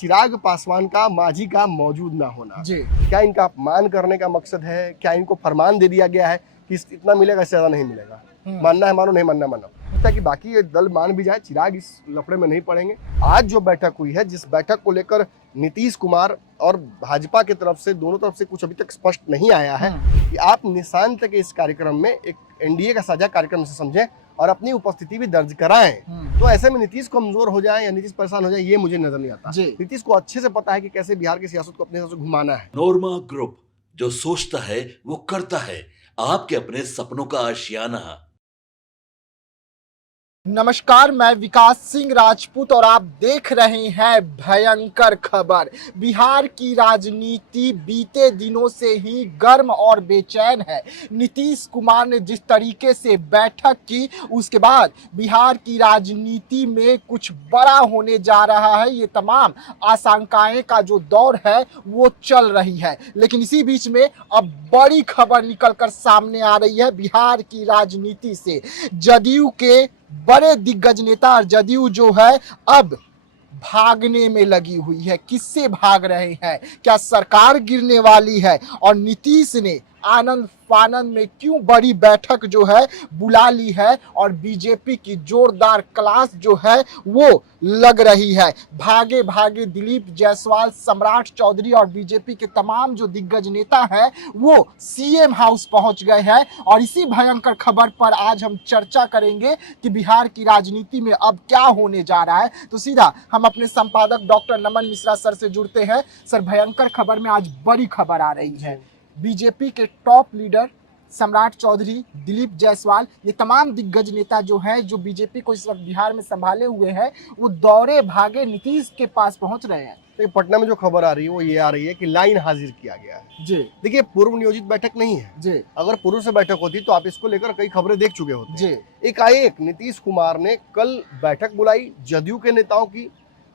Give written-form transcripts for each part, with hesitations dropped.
चिराग पासवान का मांझी का मौजूद ना होना। जी। क्या इनका अपमान करने का मकसद है? क्या इनको फरमान दे दिया गया है कि इतना मिलेगा, इससे ज्यादा नहीं मिलेगा? मानना है मानो, नहीं मानना मानो। ताकि बाकी ये दल मान भी जाए, चिराग इस लफड़े में नहीं पड़ेंगे। आज जो बैठक हुई है, जिस बैठक को लेकर नीतीश कुमार और भाजपा की तरफ से, दोनों तरफ से कुछ अभी तक स्पष्ट नहीं आया है कि आप निशांत के इस कार्यक्रम में एक एनडीए का साझा कार्यक्रम से समझें और अपनी उपस्थिति भी दर्ज कराएं। तो ऐसे में नीतीश कमजोर हो जाए या नीतीश परेशान हो जाए, ये मुझे नजर नहीं आता। नीतीश को अच्छे से पता है कि कैसे बिहार की सियासत को अपने हिसाब से घुमाना है। नोरमा ग्रुप, जो सोचता है वो करता है। आपके अपने सपनों का आशियाना। नमस्कार, मैं विकास सिंह राजपूत और आप देख रहे हैं भयंकर खबर। बिहार की राजनीति बीते दिनों से ही गर्म और बेचैन है। नीतीश कुमार ने जिस तरीके से बैठक की, उसके बाद बिहार की राजनीति में कुछ बड़ा होने जा रहा है। ये तमाम आशंकाएं का जो दौर है वो चल रही है, लेकिन इसी बीच में अब बड़ी खबर निकलकर सामने आ रही है बिहार की राजनीति से। जदयू के बड़े दिग्गज नेता और जदयू जो है अब भागने में लगी हुई है। किससे भाग रहे हैं? क्या सरकार गिरने वाली है? और नीतीश ने आनंद फानंद में क्यों बड़ी बैठक जो है बुला ली है और बीजेपी की जोरदार क्लास जो है वो लग रही है। भागे भागे दिलीप जायसवाल, सम्राट चौधरी और बीजेपी के तमाम जो दिग्गज नेता हैं वो सीएम हाउस पहुंच गए हैं। और इसी भयंकर खबर पर आज हम चर्चा करेंगे कि बिहार की राजनीति में अब क्या होने जा रहा है। तो सीधा हम अपने संपादक डॉक्टर नमन मिश्रा सर से जुड़ते हैं। सर, भयंकर खबर में आज बड़ी खबर आ रही है। बीजेपी के टॉप लीडर सम्राट चौधरी, दिलीप जायसवाल, ये तमाम दिग्गज नेता जो हैं, जो बीजेपी को इस वक्त बिहार में संभाले हुए हैं, वो दौड़े भागे नीतीश के पास पहुंच रहे हैं। तो पटना में जो खबर आ रही है वो ये आ रही है कि लाइन हाजिर किया गया है। जी। देखिए, पूर्व नियोजित बैठक नहीं है जी। अगर पूर्व से बैठक होती तो आप इसको लेकर कई खबरें देख चुके होते। जी। एकाएक नीतीश कुमार ने कल बैठक बुलाई, जदयू के नेताओं की,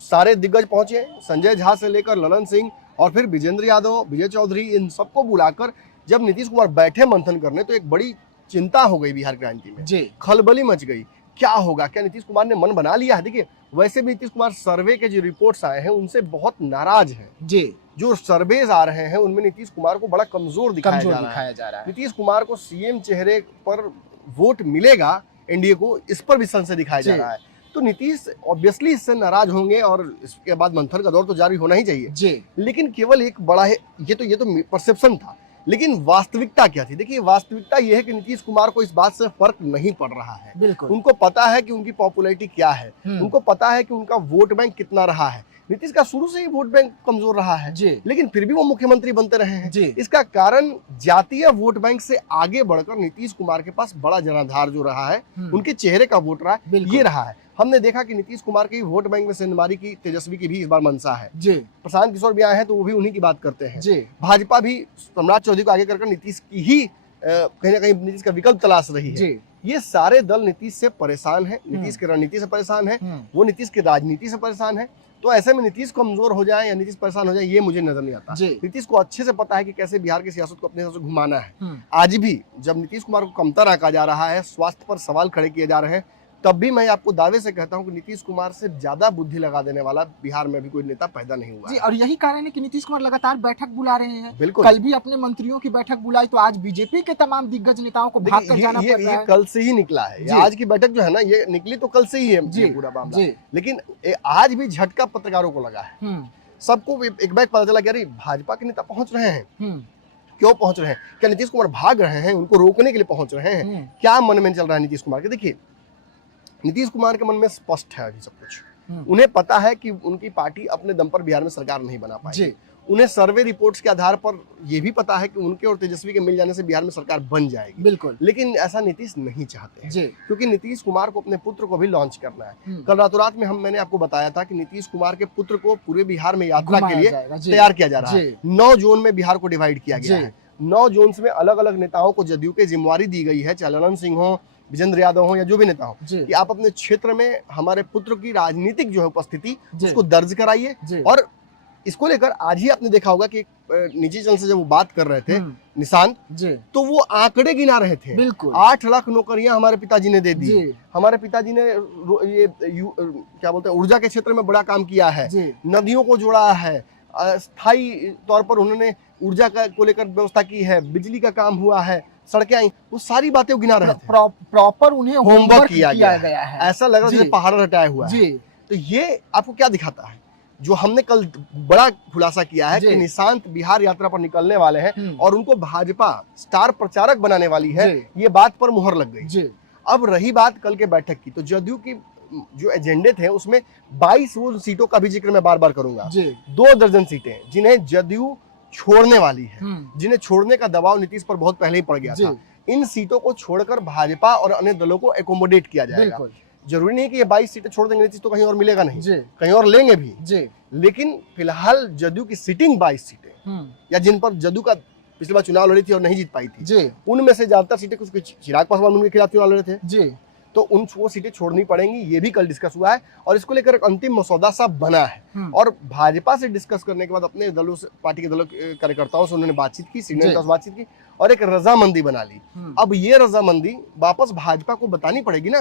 सारे दिग्गज पहुंचे, संजय झा से लेकर ललन सिंह और फिर विजेंद्र यादव, विजय चौधरी, इन सबको बुलाकर जब नीतीश कुमार बैठे मंथन करने, तो एक बड़ी चिंता हो गई बिहार क्रांति में। जी। खलबली मच गई। क्या होगा? क्या नीतीश कुमार ने मन बना लिया है? देखिए, वैसे भी नीतीश कुमार सर्वे के जो रिपोर्ट्स आए हैं उनसे बहुत नाराज हैं। जी। जो सर्वेज आ रहे हैं उनमें नीतीश कुमार को बड़ा कमजोर दिखाया जा रहा है। नीतीश कुमार को सीएम चेहरे पर वोट मिलेगा एनडीए को, इस पर भी संशय दिखाया जा रहा है। तो नीतीश ऑब्वियसली इससे नाराज होंगे और इसके बाद मंथन का दौर तो जारी होना ही चाहिए। जी। लेकिन केवल एक बड़ा है, ये तो परसेप्शन था, लेकिन वास्तविकता क्या थी? देखिए, वास्तविकता यह है कि नीतीश कुमार को इस बात से फर्क नहीं पड़ रहा है। बिल्कुल। उनको पता है कि उनकी पॉपुलैरिटी क्या है, उनको पता है कि उनका वोट बैंक कितना रहा है। नीतीश का शुरू से ही वोट बैंक कमजोर रहा है, लेकिन फिर भी वो मुख्यमंत्री बनते रहे हैं। इसका कारण जातीय वोट बैंक से आगे बढ़कर नीतीश कुमार के पास बड़ा जनाधार जो रहा है, उनके चेहरे का वोट रहा है, ये रहा है। हमने देखा कि नीतीश कुमार के वोट बैंक में सेंधमारी की, तेजस्वी की भी इस बार मंशा है। प्रशांत किशोर भी आए हैं तो वो भी उन्हीं की बात करते हैं। भाजपा भी सम्राट चौधरी को आगे कर नीतीश की ही कहीं ना कहीं नीतीश का विकल्प तलाश रही है। ये सारे दल नीतीश से परेशान है, नीतीश की रणनीति से परेशान है, वो नीतीश की राजनीति से परेशान है। तो ऐसे में नीतीश कमजोर हो जाए या नीतीश परेशान हो जाए, ये मुझे नजर नहीं आता। नीतीश को अच्छे से पता है कि कैसे बिहार की सियासत को अपने हिसाब से घुमाना है। आज भी जब नीतीश कुमार को कमतर आंका जा रहा है, स्वास्थ्य पर सवाल खड़े किए जा रहे हैं, तब भी मैं आपको दावे से कहता हूं कि नीतीश कुमार से ज्यादा बुद्धि लगा देने वाला बिहार में भी कोई नेता पैदा नहीं हुआ है। और यही कारण है कि नीतीश कुमार लगातार बैठक बुला रहे हैं। बिल्कुल। कल भी अपने मंत्रियों की बैठक बुलाई, तो आज बीजेपी के तमाम दिग्गज नेताओं को भागकर जाना पड़ रहा है। ये कल से ही निकला है। आज की बैठक जो है ना, ये निकली तो कल से ही है पूरा मामला। लेकिन आज भी झटका पत्रकारों को लगा है। सबको एक बैग पता चला कि अरे भाजपा के नेता पहुंच रहे हैं। क्यों पहुंच रहे हैं? क्या नीतीश कुमार भाग रहे हैं? उनको रोकने के लिए पहुंच रहे हैं? क्या मन में चल रहा है नीतीश कुमार के? देखिए, नीतीश कुमार के मन में स्पष्ट है अभी सब कुछ। उन्हें पता है कि उनकी पार्टी अपने दम पर बिहार में सरकार नहीं बना पाएगी। उन्हें सर्वे रिपोर्ट्स के आधार पर यह भी पता है कि उनके और तेजस्वी के मिल जाने से बिहार में सरकार बन जाएगी। बिल्कुल। लेकिन ऐसा नीतीश नहीं चाहते हैं, क्योंकि नीतीश कुमार को अपने पुत्र को भी लॉन्च करना है। कल रातों रात में मैंने आपको बताया था कि नीतीश कुमार के पुत्र को पूरे बिहार में यात्रा के लिए तैयार किया जा रहा है। 9 जोन में बिहार को डिवाइड किया गया है। 9 जोन में अलग अलग नेताओं को जदयू की जिम्मेवारी दी गई है, चाहे ललन सिंह हो, विजेंद्र यादव हो या जो भी नेता हो, कि आप अपने क्षेत्र में हमारे पुत्र की राजनीतिक जो है उपस्थिति उसको दर्ज कराइए। और इसको लेकर आज ही आपने देखा होगा कि निजी चैनल से जब वो बात कर रहे थे निशांत जी, तो वो आंकड़े गिना रहे थे। बिल्कुल 8 लाख नौकरियां हमारे पिताजी ने दे दी। जी, हमारे पिताजी ने क्या बोलते हैं ऊर्जा के क्षेत्र में बड़ा काम किया है, जी, नदियों को जोड़ा है, स्थायी तौर पर उन्होंने ऊर्जा को लेकर व्यवस्था की है, बिजली का काम हुआ है, सड़कें आई, वो सारी बातें वो गिना रहे थे। प्रॉपर उन्हें होमवर्क किया गया है। है। ऐसा लग रहा है जी, जैसे पहाड़ हटाया हुआ है। जी, तो ये आपको क्या दिखाता है? जो हमने कल बड़ा खुलासा किया है जी। कि निशांत बिहार यात्रा पर निकलने वाले हैं और उनको भाजपा स्टार प्रचारक बनाने वाली है, जी। ये बात पर मुहर लग गई। जी, अब रही बात कल के बैठक की, तो जदयू की जो एजेंडे थे उसमें 22 वो सीटों का भी जिक्र मैं बार बार करूंगा। जी, 2 दर्जन सीटें जिन्हें जदयू छोड़ने वाली है, जिन्हें छोड़ने का दबाव नीतीश पर बहुत पहले ही पड़ गया जी। था। इन सीटों को छोड़कर भाजपा और अन्य दलों को एकोमोडेट किया जाएगा। बिल्कुल जरूरी नहीं कि ये 22 सीटें छोड़ देंगे नीतीश तो कहीं और मिलेगा नहीं, जी, कहीं और लेंगे भी। जी, लेकिन फिलहाल जदयू की सिटिंग 22 सीटें या जिन पर जदयू का पिछली बार चुनाव लड़ी थी और नहीं जीत पाई थी, जी, उनमें से ज्यादातर सीटें कुछ चिराग पासवान उनके खिलाफ चुनाव लड़े थे, जी, तो वो सीटें छोड़नी पड़ेंगी। ये भी कल डिस्कस हुआ है और इसको लेकर एक अंतिम मसौदा सा बना है। और भाजपा से डिस्कस करने के बाद अपने दलों से, पार्टी के दलों के कार्यकर्ताओं से उन्होंने बातचीत की, सीनियर नेताओं से बातचीत की और एक रजामंदी बना ली। अब ये रजामंदी वापस भाजपा को बतानी पड़ेगी ना,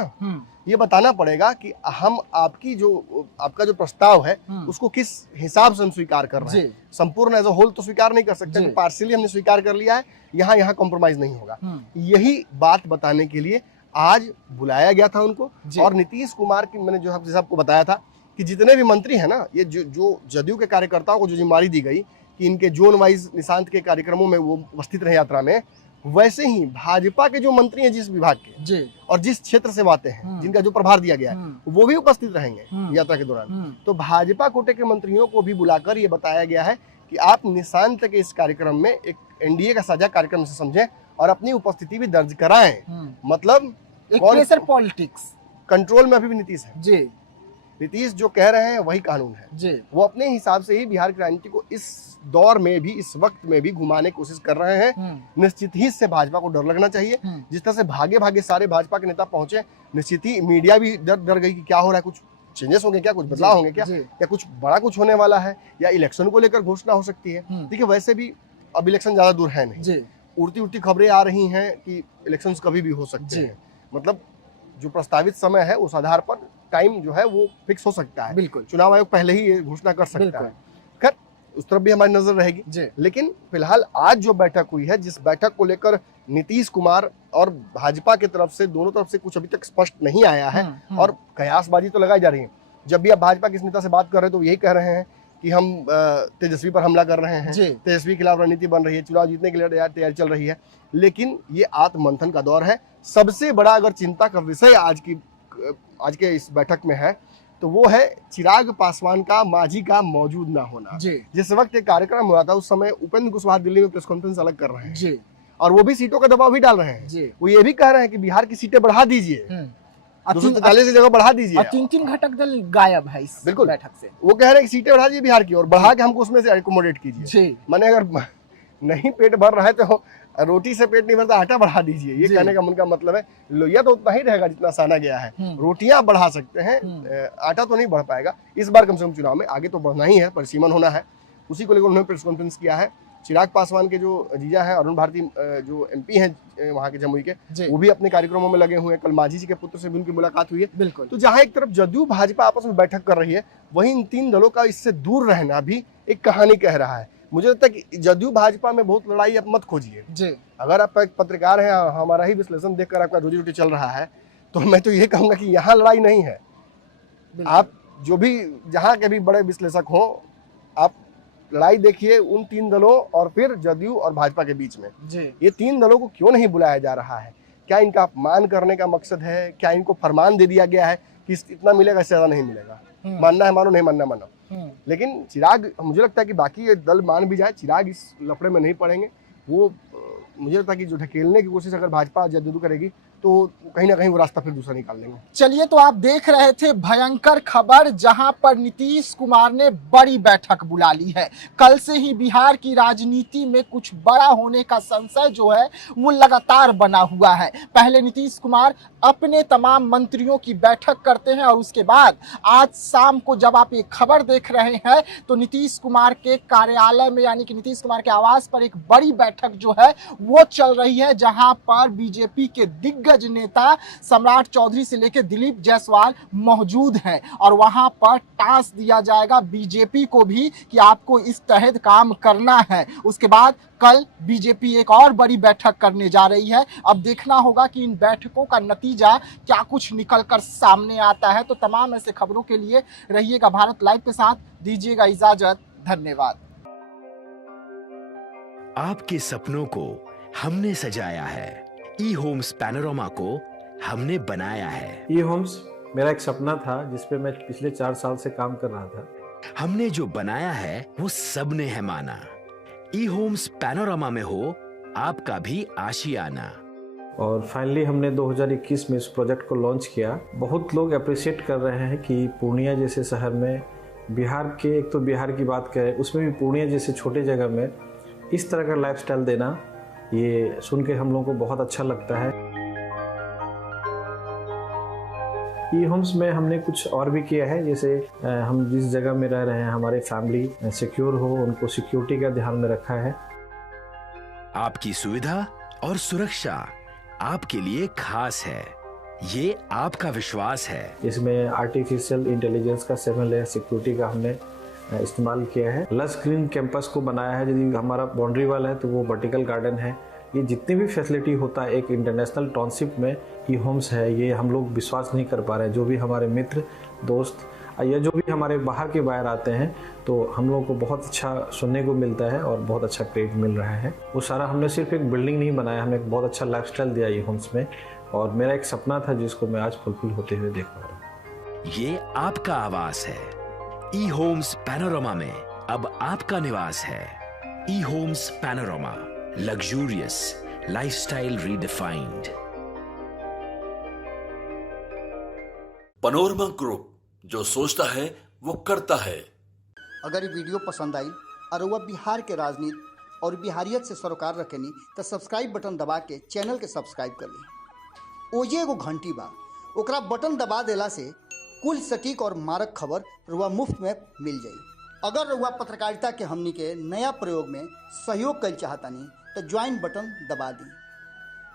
ये बताना पड़ेगा कि हम आपका जो प्रस्ताव है उसको किस हिसाब से हम स्वीकार कर रहे हैं। संपूर्ण एज अ होल तो स्वीकार नहीं कर सकते, तो पार्शियली हमने स्वीकार कर लिया है, यहाँ कॉम्प्रोमाइज नहीं होगा। यही बात बताने के लिए आज बुलाया गया था उनको। और नीतीश कुमार की मैंने जैसे आपको बताया था कि जितने भी मंत्री हैं ना, ये जो जदयू के कार्यकर्ताओं को जो जिम्मेदारी दी गई कि इनके जोन वाइज निशांत के कार्यक्रमों में वो उपस्थित रहे यात्रा में, वैसे ही भाजपा के जो मंत्री हैं जिस विभाग के जी, और जिस क्षेत्र से आते हैं, जिनका जो प्रभार दिया गया है, वो भी उपस्थित रहेंगे यात्रा के दौरान। तो भाजपा कोटे के मंत्रियों को भी बुलाकर ये बताया गया है कि आप निशांत के इस कार्यक्रम में एक एनडीए का साझा कार्यक्रम से समझें और अपनी उपस्थिति भी दर्ज कराएं। मतलब एक प्रेशर पॉलिटिक्स कंट्रोल में अभी भी नीतीश है। जी, नीतीश जो कह रहे हैं वही कानून है जी। वो अपने हिसाब से ही बिहार की राजनीति को इस दौर में भी, इस वक्त में भी घुमाने की कोशिश कर रहे हैं। निश्चित ही इससे भाजपा को डर लगना चाहिए। जिस तरह से भागे भागे सारे भाजपा के नेता पहुंचे, निश्चित ही मीडिया भी डर गई कि क्या हो रहा है, कुछ चेंजेस होंगे क्या, कुछ बदलाव होंगे क्या, या कुछ बड़ा कुछ होने वाला है, या इलेक्शन को लेकर घोषणा हो सकती है। देखिए वैसे भी अब इलेक्शन ज्यादा दूर है नहीं, उड़ती उड़ती खबरें आ रही हैं कि इलेक्शंस कभी भी हो सकते हैं। मतलब जो प्रस्तावित समय है उस आधार पर टाइम जो है वो फिक्स हो सकता है। बिल्कुल, चुनाव आयोग पहले ही ये घोषणा कर सकता है। खैर उस तरफ भी हमारी नजर रहेगी। लेकिन फिलहाल आज जो बैठक हुई है, जिस बैठक को लेकर नीतीश कुमार और भाजपा की तरफ से, दोनों तरफ से कुछ अभी तक स्पष्ट नहीं आया है और कयासबाजी तो लगाई जा रही है। जब भी आप भाजपा के नेता से बात कर रहे हैं तो यही कह रहे हैं कि हम तेजस्वी पर हमला कर रहे हैं, तेजस्वी के खिलाफ रणनीति बन रही है, चुनाव जीतने के लिए तैयारी चल रही है। लेकिन ये आत्ममंथन का दौर है। सबसे बड़ा अगर चिंता का विषय आज के इस बैठक में है तो वो है चिराग पासवान का, मांझी का मौजूद ना होना। जिस वक्त एक कार्यक्रम हुआ था उस समय उपेंद्र कुशवाहा दिल्ली में प्रेस कॉन्फ्रेंस अलग कर रहे हैं और वो भी सीटों का दबाव भी डाल रहे हैं। वो ये भी कह रहे हैं कि बिहार की सीटें बढ़ा दीजिए, 243 की जगह बढ़ा दीजिए। 3 घटक दल गायब है इस बिल्कुल बैठक से। वो कह रहे हैं कि सीटें बढ़ा दीजिए बिहार की और बढ़ा के हमको उसमें से एकोमोडेट कीजिए। माने अगर नहीं पेट भर रहा है तो रोटी से पेट नहीं भरता, आटा बढ़ा दीजिए। ये कहने का उनका मतलब है लोहिया तो उतना ही रहेगा जितना साना गया है, रोटियां बढ़ा सकते हैं, आटा तो नहीं बढ़ पाएगा इस बार कम से कम चुनाव में। आगे तो बढ़ना ही है, परिसीमन होना है, उसी को लेकर उन्होंने प्रेस कॉन्फ्रेंस किया है। चिराग पासवान के जो जीजा हैं अरुण भारती, जो एमपी हैं वहाँ के जमुई के, वो भी अपने कार्यक्रमों में लगे हुए हैं। कल मांझी जी के पुत्र से भी उनकी मुलाकात हुई है। बिल्कुल। तो जहाँ एक तरफ जदयू भाजपा आपस में बैठक कर रही है, वहीं इन तीन दलों का इससे दूर रहना भी एक कहानी कह रहा है। मुझे लगता है कि जदयू भाजपा में बहुत लड़ाई आप मत खोजिए। अगर आप एक पत्रकार हैं, हमारा ही विश्लेषण देखकर आपका रोजी रोटी चल रहा है, तो मैं तो ये कहूंगा कि यहाँ लड़ाई नहीं है। आप जो भी जहाँ के भी बड़े विश्लेषक हो, आप लड़ाई देखिए उन तीन दलों और फिर जदयू और भाजपा के बीच में। ये तीन दलों को क्यों नहीं बुलाया जा रहा है? क्या इनका अपमान करने का मकसद है? क्या इनको फरमान दे दिया गया है कि इतना मिलेगा, इससे ज्यादा नहीं मिलेगा, मानना है मानो, नहीं मानना मानो। लेकिन चिराग, मुझे लगता है कि बाकी ये दल मान भी जाए, चिराग इस लफड़े में नहीं पड़ेंगे। वो मुझे लगता है कि जो ढकेलने की कोशिश अगर भाजपा जदयू करेगी तो कहीं ना कहीं वो रास्ता फिर दूसरा निकाल लेंगे। चलिए, तो आप देख रहे थे भयंकर खबर, जहां पर नीतीश कुमार ने बड़ी बैठक बुला ली है। कल से ही बिहार की राजनीति में कुछ बड़ा होने का संशय जो है वो लगातार बना हुआ है। पहले नीतीश कुमार अपने तमाम मंत्रियों की बैठक करते हैं और उसके बाद आज शाम को जब आप ये खबर देख रहे हैं तो नीतीश कुमार के कार्यालय में यानी कि नीतीश कुमार के आवास पर एक बड़ी बैठक जो है वो चल रही है, जहां पर बीजेपी के दिग्गज नेता सम्राट चौधरी से लेकर दिलीप जायसवाल मौजूद हैं और वहां पर टास्क दिया जाएगा बीजेपी को भी कि आपको इस तहत काम करना है। उसके बाद कल बीजेपी एक और बड़ी बैठक करने जा रही है। अब देखना होगा कि इन बैठकों का नतीजा क्या कुछ निकलकर सामने आता है। तो तमाम ऐसे खबरों के लिए रहिएगा भारत लाइव के साथ, दीजिएगा इजाजत, धन्यवाद। आपके सपनों को हमने सजाया है, ई होम्स पैनोरमा को हमने बनाया है। ई होम्स मेरा एक सपना था जिस पे मैं पिछले 4 साल से काम कर रहा था। हमने जो बनाया है वो सबने है माना। ई होम्स पैनोरमा में हो आपका भी आशियाना। और फाइनली हमने 2021 में इस प्रोजेक्ट को लॉन्च किया। बहुत लोग अप्रिशिएट कर रहे हैं कि पूर्णिया जैसे शहर में, बिहार के, एक तो बिहार की बात करें उसमें भी पूर्णिया जैसे छोटे जगह में इस तरह का लाइफस्टाइल देना, ये सुन के हम लोगों को बहुत अच्छा लगता है। ई होम्स में हमने कुछ और भी किया है, जैसे हम जिस जगह में रह रहे हैं हमारे फैमिली सिक्योर हो, उनको सिक्योरिटी का ध्यान में रखा है। आपकी सुविधा और सुरक्षा आपके लिए खास है, ये आपका विश्वास है। इसमें आर्टिफिशियल इंटेलिजेंस का 7 लेयर सिक्योरिटी का हमने इस्तेमाल किया है। लस ग्रीन कैंपस को बनाया है। यदि हमारा बाउंड्री वाल है तो वो वर्टिकल गार्डन है। ये जितनी भी फैसिलिटी होता है एक इंटरनेशनल टाउनशिप में, ई होम्स है, ये हम लोग विश्वास नहीं कर पा रहे हैं। जो भी हमारे मित्र दोस्त या जो भी हमारे बाहर के बाहर आते हैं तो हम लोगों को बहुत अच्छा सुनने को मिलता है और बहुत अच्छा क्रेडिट मिल रहा है। वो सारा हमने सिर्फ एक बिल्डिंग नहीं बनाया, हमें एक बहुत अच्छा लाइफस्टाइल दिया ई होम्स में, और मेरा एक सपना था जिसको मैं आज फुलफिल होते हुए देख पा रहा हूँ। ये आपका आवास है। ई होम्स पैनोरमा में अब आपका निवास है। E homes panorama, luxurious lifestyle redefined. Panorama group, जो सोचता है वो करता है। अगर ये वीडियो पसंद आई और वह बिहार के राजनीति और बिहारियत से सरोकार रखेनी तो सब्सक्राइब बटन दबा के चैनल के सब्सक्राइब कर ली। ओजे एगो घंटी बा, ओकरा बटन दबा देला से कुल सटीक और मारक खबर रुआ मुफ्त में मिल जाई। अगर रुआ पत्रकारिता के हमनी के नया प्रयोग में सहयोग कर चाहतानी तो ज्वाइन बटन दबा दी।